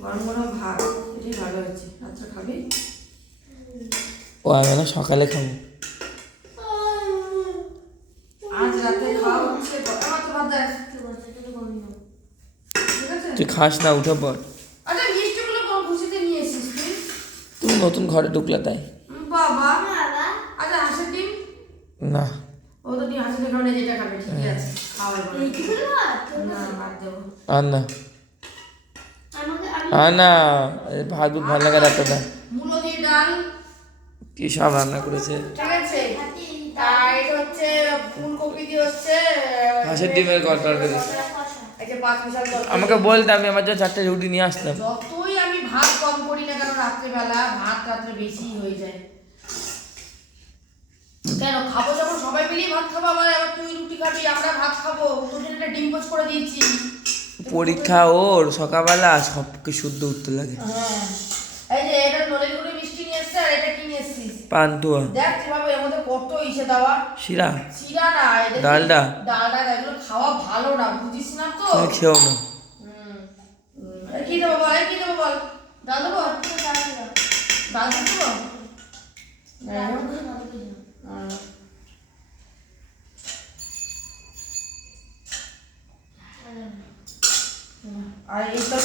গরম গরম ভাত, এটাই ভালো হচ্ছে। আচ্ছা খাবি? ও আমি না সকালে খাবো। আজ রাতে খাওয়া হচ্ছে। আমার তো ভাত দেয়, ঠিক আছে? তুই খাস না, উঠে পড়। আচ্ছা মিষ্টিগুলো কোন খুশিতে নিয়ে এসিস তুই? তুমি নতুন ঘরে ঢুকলে তাই। বাবা আচ্ছা হাঁসের ডিম, না ও তো ডিম হাঁসের ডিম খাবে না, যেটা খাবে ঠিকই আছে, খাওয়ার পরে না ভাত দেবো। আর না আর না, ভাত ভুত ভালো লাগে রাতে না। মূলো দিয়ে ডাল, কি সব রান্না করেছে। ঠিক আছে? আর এটা হচ্ছে ফুলকপি দিয়ে হচ্ছে হাঁসের ডিমের গল্প করেছে। এই যে 5 মিশাল তরকারি। আমাকে বলতে আমি আমার জন্য 4টা রুটি নিয়ে আসতাম। যতই আমি ভাত কম করি না কেন রাত্রেবেলা, ভাত রাত্রে বেশি হয়ে যায়। কেন খাবো যখন সবাই মিলেই ভাত খাবো, আবার তুই রুটি খাবি, আমরা ভাত খাবো, তোর জন্য একটা ডিম পোচ করে দিয়েছি। পরীক্ষা ওর সকালবেলা সব কি শুদ্ধ উত্তর লাগে। হ্যাঁ এই যে এটা নলেন গুড়ি মিষ্টি নিয়ে এসছে, আর এটা কি নিয়ে এসছিস? পান্তুয়া, দেখ কিভাবে এর মধ্যে কত ইসে দেওয়া, শিরা, চিরা না, এটা ডালডা। ডালডা, এগুলো খাওয়া ভালো না, বুঝিস না তো? তুমি খেও না। কি দেবো বল, কি দেবো বল? ডাল দেবো, ডাল দেবো। আর এই তো